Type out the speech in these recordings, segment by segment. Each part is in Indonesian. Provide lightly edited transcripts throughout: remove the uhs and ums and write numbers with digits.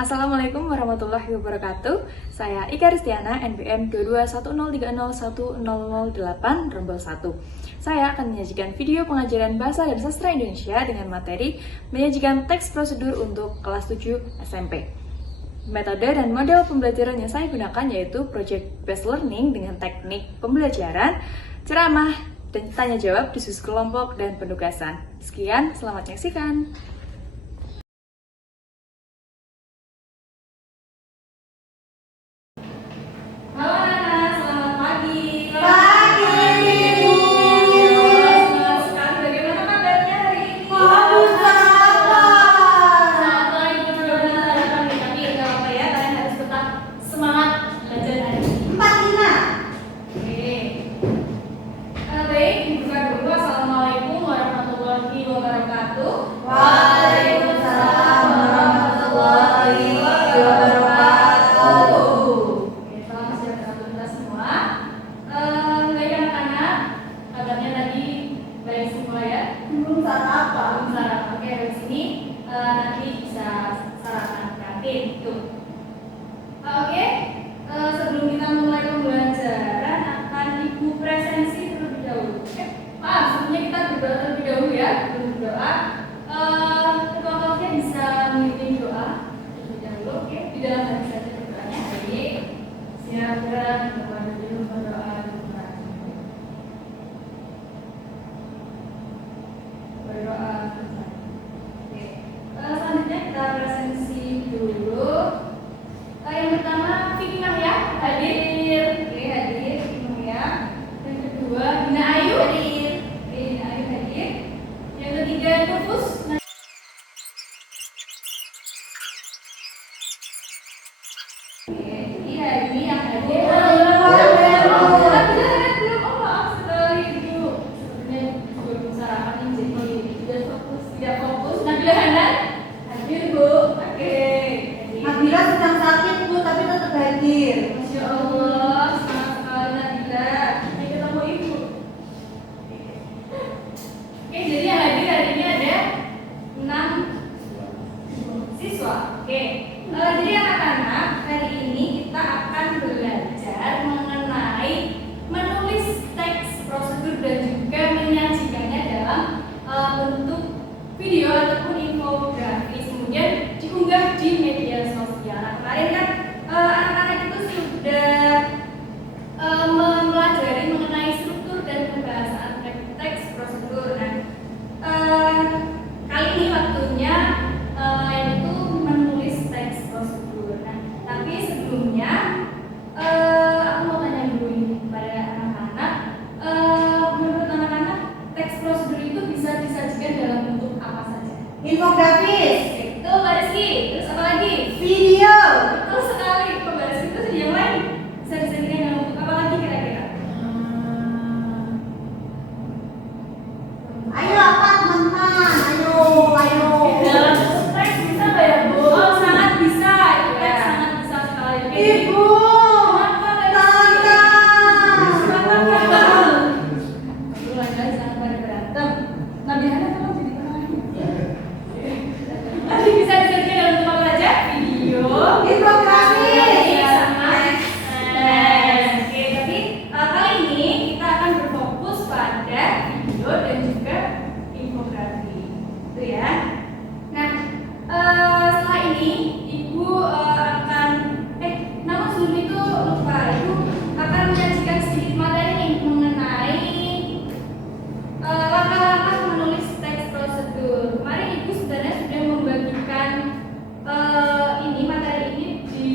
Assalamualaikum warahmatullahi wabarakatuh. Saya Ika Ristiana, NPM 2210301008 Rombol 1. Saya akan menyajikan video pengajaran Bahasa dan Sastra Indonesia dengan materi menyajikan teks prosedur untuk kelas 7 SMP. Metode dan model pembelajaran yang saya gunakan yaitu Project Based Learning dengan teknik pembelajaran, ceramah, dan tanya jawab, diskusi kelompok, dan penugasan. Sekian, selamat menyaksikan. Waalaikumsalam warahmatullahi wabarakatuh. Salam sejahtera untuk kita semua. Baik anak-anak, kabarnya tadi baik semua ya? Belum sarapan. Belum sarapan. Oke, dari sini nanti bisa sarapan kantin tuh. Oke, sebelum kita mulai pembelajaran akan Ibu presensi terlebih dahulu. Maaf, sebelumnya kita berdoa terlebih dahulu ya. Sebelum berdoa, ketua kelasnya bisa memimpin doa terlebih dahulu. Oke, di dalam hati saja berdoanya. Baik, siapkan kepada dulu berdoa. Berdoa. Oke, selanjutnya kita presensi dulu. Yang pertama Fikmah ya, hadir. Oke, hadir Fikmah ya. Yang kedua Dina Ayu hadir. Oke, Dina Ayu hadir. Yang ketiga Nufus. Oke, jadi hari ini yang hadir. Nabila sedang sakit Bu, tapi tetap hadir. Masya Allah, semangat sekali Nabila. Ini ketemu Ibu. Oke, jadi yang hadir hari ini ada 6 siswa. Oke, jadi anak-anak, hari ini kita akan belajar mengenai menulis teks prosedur dan juga menyajikannya dalam bentuk video ataupun infografis, kemudian diunggah di media sosial. Nah, kemarin kan anak-anak itu sudah mempelajari mengenai struktur dan pembahasan teks prosedur. Nah, kali ini waktunya yaitu menulis teks prosedur. Nah, tapi sebelumnya aku mau tanya dulu ini kepada anak-anak. Menurut anak-anak, teks prosedur itu bisa disajikan dalam bentuk apa saja? Infografis, Betul, Mbak Rizky. Terus apa lagi? video. Betul sekali, Mbak Rizky. Terus yang lain bisa disajikan dalam bentuk apa lagi kira-kira? Ayo apa teman-teman? Ayo. Dalam bentuk teks bisa nggak ya, Bu? Oh, sangat bisa. Itu teks sangat bisa sekali. Oke, jadi- Ibu, Tante. Berulang kali sangat pada berantem. Nabi Hana tolong jadi penanya. Nanti bisa disajikan dalam bentuk apa saja? Video, Infografis. sama teks. Oke, tapi kali ini kita akan berfokus pada video dan juga infografi. Itu ya. Nah, setelah ini Ibu akan namun sebelum itu lupa, Ibu akan menyajikan sedikit materi mengenai langkah-langkah menulis teks prosedur. Kemarin Ibu sebenarnya sudah membagikan ini materi ini di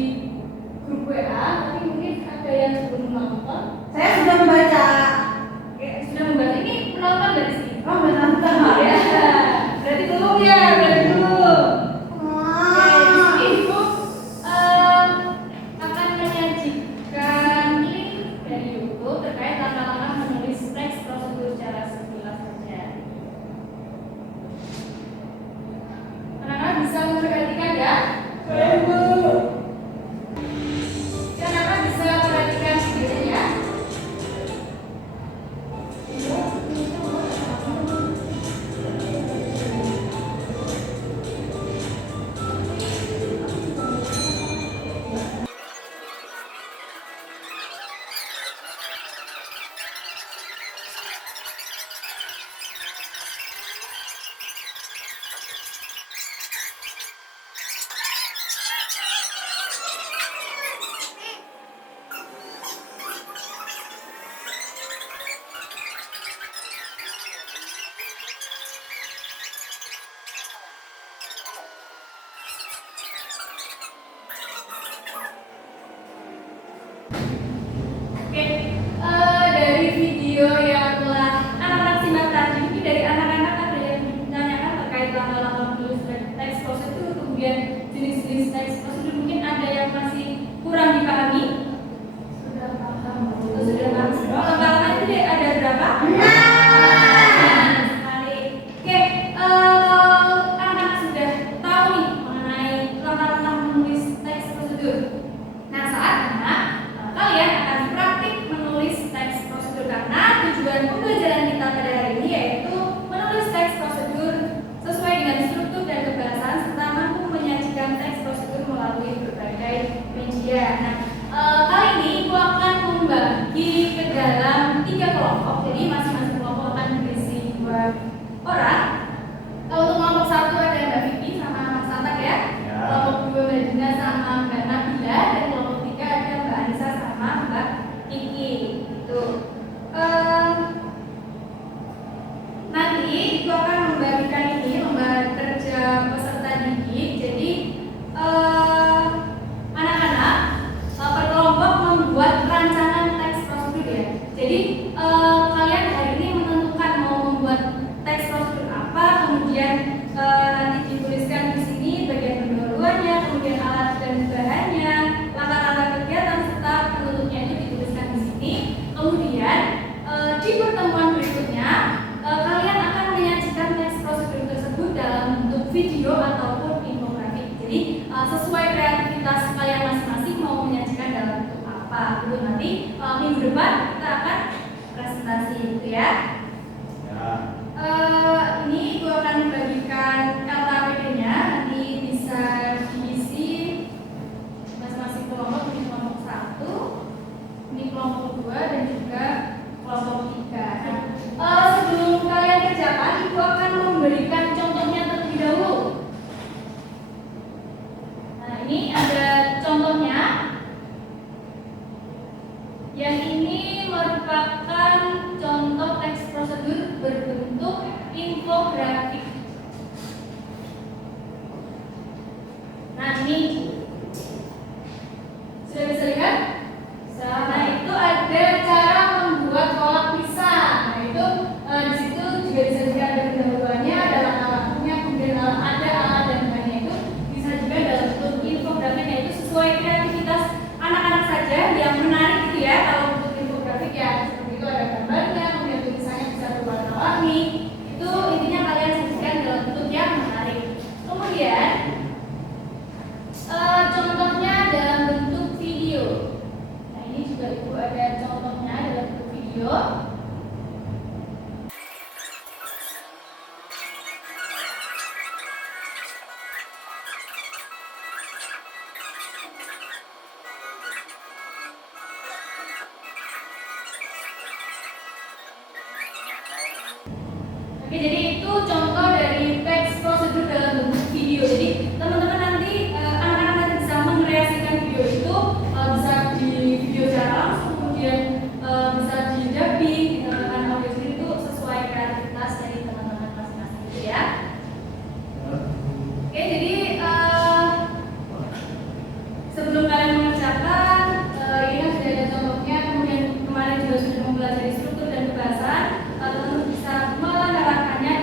grup WA, tapi mungkin ada yang belum nonton. Saya sudah membaca. Oke, sudah membaca. Ini penonton dari sini. Oh, benar. Ya, berarti belum ya, berarti belum. Oke, di sini Ibu akan menyajikan link dari YouTube terkait langkah-langkah menulis teks prosedur secara sekilas saja. Anak-anak bisa memperhatikan ya? Ibu. Anak-anak bisa perhatikan videonya. jenis teks prosedur mungkin ada yang masih kurang dipahami? Sudah paham. Sudah paham semua. Langkah-langkah itu ada berapa? Sekali. Oke, anak-anak sudah tahu nih mengenai langkah-langkah menulis teks prosedur. Nah, saatnya kalian akan praktik menulis teks prosedur karena tujuan pembelajaran kita pada hari ini yaitu menulis teks prosedur sesuai dengan struktur dan kebahasan serta mampu menyajikan teks prosedur melalui berbagai media. Nah, kali ini aku akan membagi ke dalam 3 kelompok. Jadi masing-masing kelompok akan berisi 2 orang. Untuk kelompok 1 ada Mbak Vicky sama Mas Satak ya. Kelompok 2 Mbak Dina sama Mbak Nabila dan kelompok 3 ada Mbak Anissa sama Mbak Kiki. Itu. Nanti itu akan membagikan ini membagi kerja peserta didik. Jadi anak-anak per kelompok membuat rancangan teks prosedur ya. Jadi kalian hari ini menentukan mau membuat teks prosedur apa, kemudian nanti dituliskan di sini bagian pendahuluannya, kemudian alat dan bahannya, langkah-langkah kegiatan serta penutupnya itu dituliskan di sini. Kemudian di pertemuan berikutnya kalian akan menyajikan teks prosedur tersebut dalam bentuk video ataupun infografik. Jadi sesuai kreativitas kalian masing-masing mau menyajikan dalam bentuk apa. Itu nanti minggu depan kita akan presentasi itu ya. Ini gue akan membagikan LKPD-nya, nanti bisa diisi masing-masing kelompok. Ini kelompok 1, ini kelompok 2 dan juga kelompok 3. Sebelum kalian kerjakan, ibu akan memberikan contohnya terlebih dahulu. Nah, ini ada contohnya. Yang ini merupakan contoh teks prosedur berbentuk infografik. Nah, ini sudah bisa lihat? Nah, itu ada cara membuat kolak pisang. Nah, itu di situ juga disajikan ada pendahuluannya, ada langkah-langkahnya, kemudian ada alat dan bahannya itu disajikan dalam bentuk infografik. Yaitu sesuai kreativitas anak-anak saja yang menarik itu ya. Kalau bentuk infografik ya seperti itu ada gambarnya, kemudian tulisannya bisa berwarna-warni. Itu intinya kalian sajikan dalam bentuk yang menarik. Kemudian contohnya dalam bentuk video. Nah, ini juga ibu ada contohnya dalam bentuk video. Oke, jadi itu contoh dari teks prosedur dalam bentuk video. Jadi teman-teman nanti anak-anak nanti bisa mengkreasikan video itu bisa di video secara langsung, kemudian bisa di dubbing, ditambahkan audio sendiri itu sesuai kreativitas dari teman-teman masing-masing itu ya. Oke, jadi sebelum kalian mengerjakan ini kan sudah ada contohnya, kemudian kemarin juga sudah mempelajari struktur dan kebahasan. Teman-teman bisa menerapkannya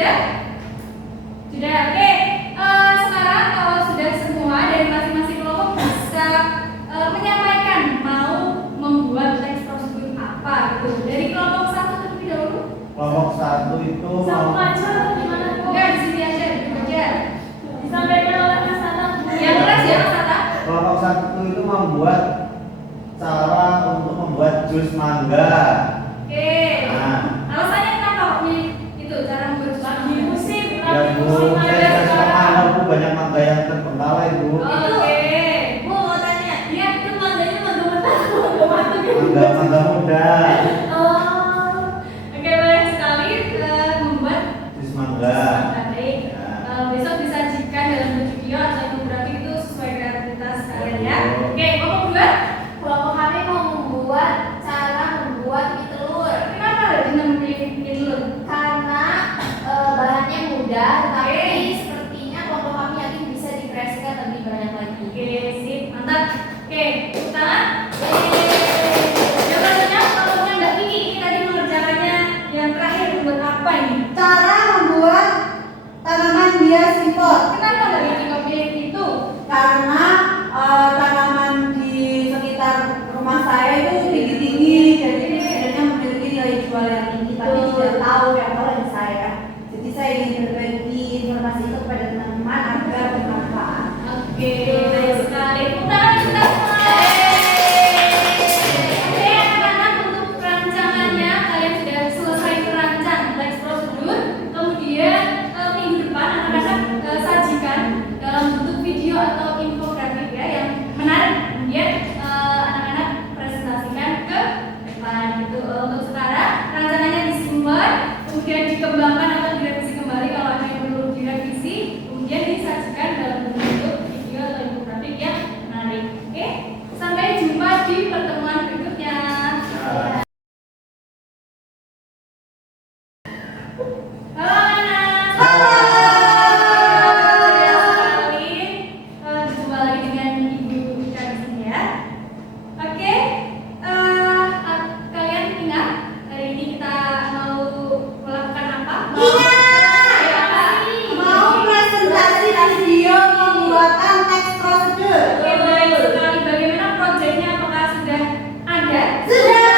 sudah? Sudah, oke. Sekarang kalau sudah semua dari masing-masing kelompok bisa menyampaikan mau membuat teks prosedur apa gitu. Dari kelompok satu terlebih dahulu. Kelompok satu itu Sama aja atau gimana? Enggak, di sini aja, di aja. Disampaikan oleh Mas Tata. Yang keras ya Mas Tata. kelompok satu itu membuat cara untuk membuat jus mangga. Oke. Nah. Alasannya kenapa kok milih itu cara membuat jus mangga? Di musim. Ya Bu, saya suka mangga Bu, banyak mangga yang terbengkalai Bu. Oke. Bu mau tanya. Iya, itu mangganya mangga mentah, mangga matu gitu. Mangga muda, Oh, oke banyak sekali membuat jus mangga. baik. Besok disajikan dalam bentuk video atau infografik itu sesuai kreativitas kalian ya. Oke, kelompok dua. Kelompok kami mau membuat cara membuat mie telur Kenapa dengan memilih mie telur? karena bahannya mudah, tapi sepertinya kelompok kami yakin bisa dikreasikan lebih banyak lagi. Oke, sip, mantap. Oke, tepuk tangan. Jawabannya kalau Mbak Kiki ini tadi mengerjakannya yang terakhir buat apa ini? Cara membuat tanaman hias di pot. Kenapa Mbak Kiki kok pilih itu? Karena tanaman di sekitar rumah saya itu tinggi-tinggi, jadi sebenarnya memiliki nilai jual yang tinggi, tapi tidak tahu yang oleh saya. Jadi saya ingin berbagi informasi itu kepada teman-teman agar bermanfaat. Oke, baik sekali. Tepuk tangan kita semua. Oke, anak-anak untuk perancangannya kalian sudah selesai merancang teks prosedur. Kemudian minggu depan anak-anak sajikan dalam bentuk video atau infografik ya yang menarik. Kemudian anak-anak presentasikan ke depan. Gitu. Untuk sekarang rancangannya disimpan, kemudian dikembangkan atau direvisi kembali kalau ada yang perlu direvisi, kemudian disajikan dalam bentuk video atau infografik yang menarik. Oke, sampai jumpa di pertemuan berikutnya. Halo anak. Halo. Sekali berjumpa lagi dengan Ibu Ika di sini ya. Oke, kalian ingat hari ini kita mau melakukan apa? Ingat. Ya, apa sih? Mau presentasi video pembuatan teks prosedur. Oke, baik sekali. Bagaimana proyeknya? Apakah sudah ada? Sudah.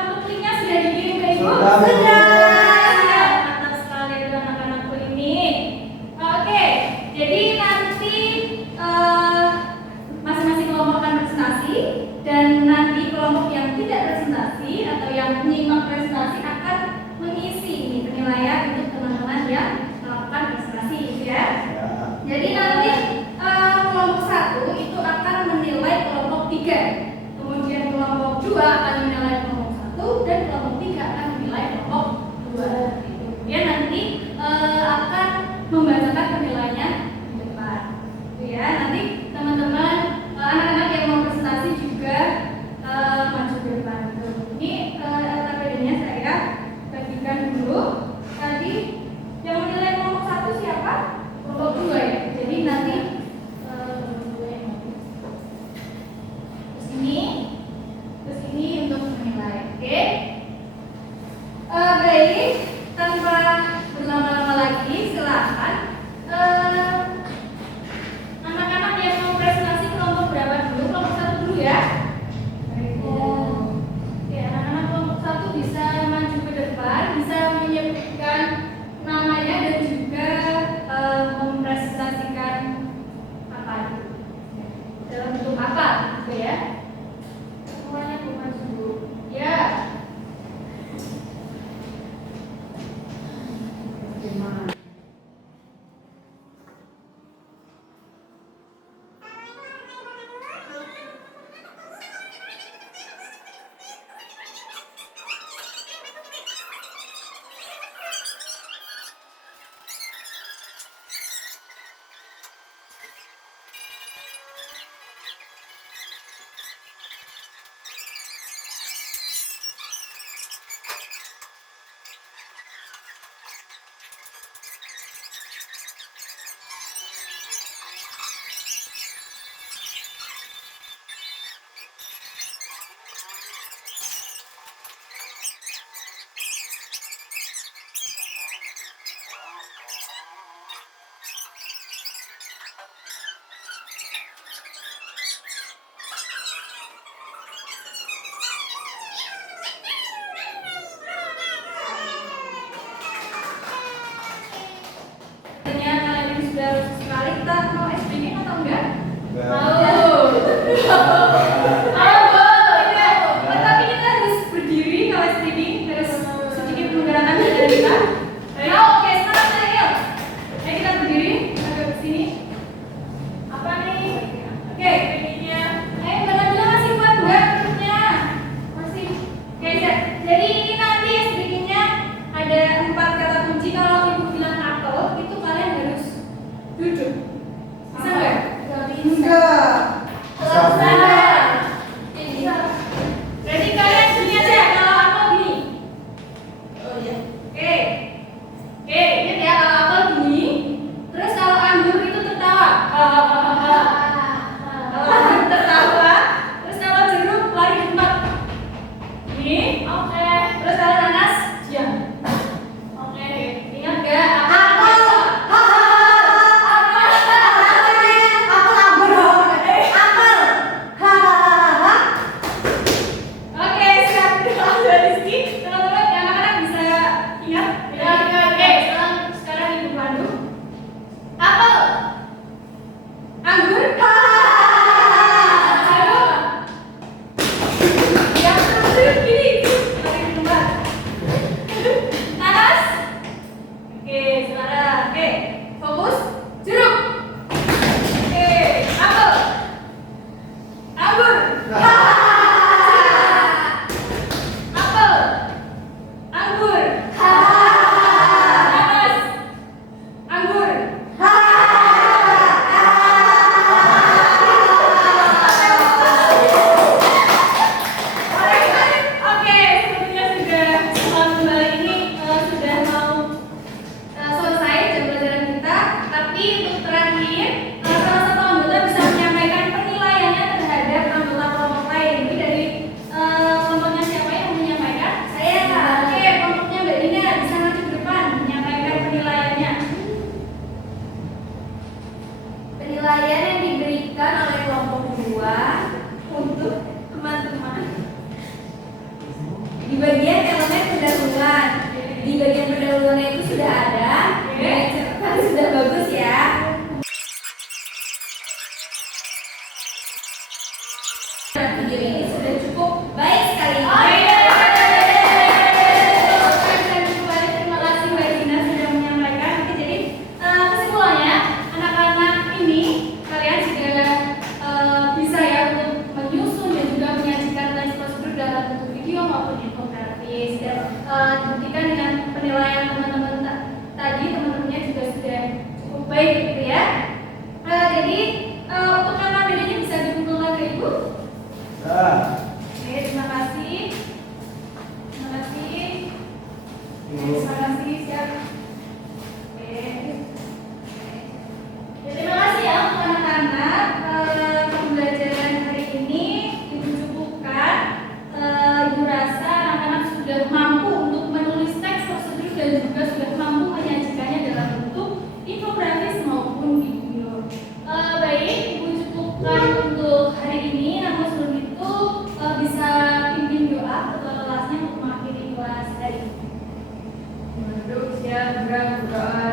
Untuk linknya sudah dikirim ke Ibu? Sudah, Bu. Mantap sekali itu anak-anakku ini. Oke, jadi nanti masing-masing kelompok akan presentasi dan nanti kelompok yang tidak presentasi atau yang menyimak presentasi akan mengisi ini penilaian untuk teman-teman yang melakukan presentasi gitu ya. Ya. Jadi nanti kelompok 1 itu akan menilai kelompok 3. Kemudian kelompok 2 akan menilai kelompok 1 dan kelompok 3 akan menilai kelompok 2. Kemudian nanti akan membacakan penilaiannya di depan. Gitu ya. Nanti teman-teman anak-anak yang mau presentasi juga maju ke depan. Gitu. Ini LKPD-nya saya bagikan dulu. Tadi yang menilai kelompok 1 siapa? Kelompok 2 ya. Jadi nanti terus ini untuk menilai. Oke. Baik, tanpa berlama-lama lagi, silakan anak-anak yang mau presentasi kelompok berapa dulu? Kelompok 1 dulu ya. Oke, anak-anak kelompok 1 bisa maju ke depan, bisa menyebutkan namanya dan juga mempresentasikan apa itu dalam bentuk apa gitu ya. Semuanya bukan dulu ya. Jadi ini nanti sedikitnya ada 4 kata kunci. Kalau ibu bilang apel, itu kalian harus duduk. Bisa nggak? Enggak. Selesai. Jadi kalian gini aja kalau apel gini. Oh iya. Oke. Oke, ingat ya kalau apel gini. Terus kalau anggur itu tertawa. Kalau anggur tertawa. Terus kalau jeruk lari di tempat. Ini. Oke. Terus kalau nanas diam. Oke. Ingat gak? Apel. Apel labur. Apel. Hahaha. Oke, siap. Sudah Rizky. Teman-teman, anak-anak bisa ingat? Oke, sekarang ibu pandu. Apel. Anggur. Jeruk. Yang terus gini. Lari di tempat. Nanas. Oke, sekarang. Oke, fokus. Jeruk. Oke, apel. Anggur. Apel. Anggur. Nanas. Anggur. Oke, sepertinya sudah kembali ini sudah mau selesai jam pelajaran kita. Tapi untuk terakhir, salah satu anggota bisa menyampaikan penilaiannya terhadap anggota kelompok lain. Ini dari kelompoknya siapa yang menyampaikan? Saya. Oke, kelompoknya Mbak Dina bisa maju ke depan menyampaikan penilaiannya. Penilaian yang diberikan oleh kelompok 2 untuk teman-teman di bagian elemen pendahuluan. Di bagian pendahuluannya itu sudah ada, kan sudah bagus ya. Video ini sudah cukup baik sekali. Dan kembali terima kasih Mbak Dina sudah menyampaikan. Oke, jadi kesimpulannya anak-anak ini kalian sudah bisa ya untuk menyusun dan juga menyajikan tes prosedur dalam bentuk video maupun infografis. Dan dibuktikan dengan penilaian teman-teman tadi, teman-temannya juga sudah cukup baik gitu ya. Jadi untuk nama bedanya bisa dikumpulkan ke Ibu. Oke, terima kasih. Terima kasih. Terima kasih, siap. Oke. Ya, terima kasih ya untuk anak-anak. Pembelajaran hari ini Ibu cukupkan. Ibu rasa anak-anak sudah mampu untuk menulis teks prosedur dan juga sudah mampu menyajikannya dalam bentuk infografis maupun video. Baik, Ibu cukupkan untuk hari ini. Namun sebelum itu bisa pimpin doa ketua kelasnya untuk mengakhiri kelas hari ini. Duduk siap berdoa.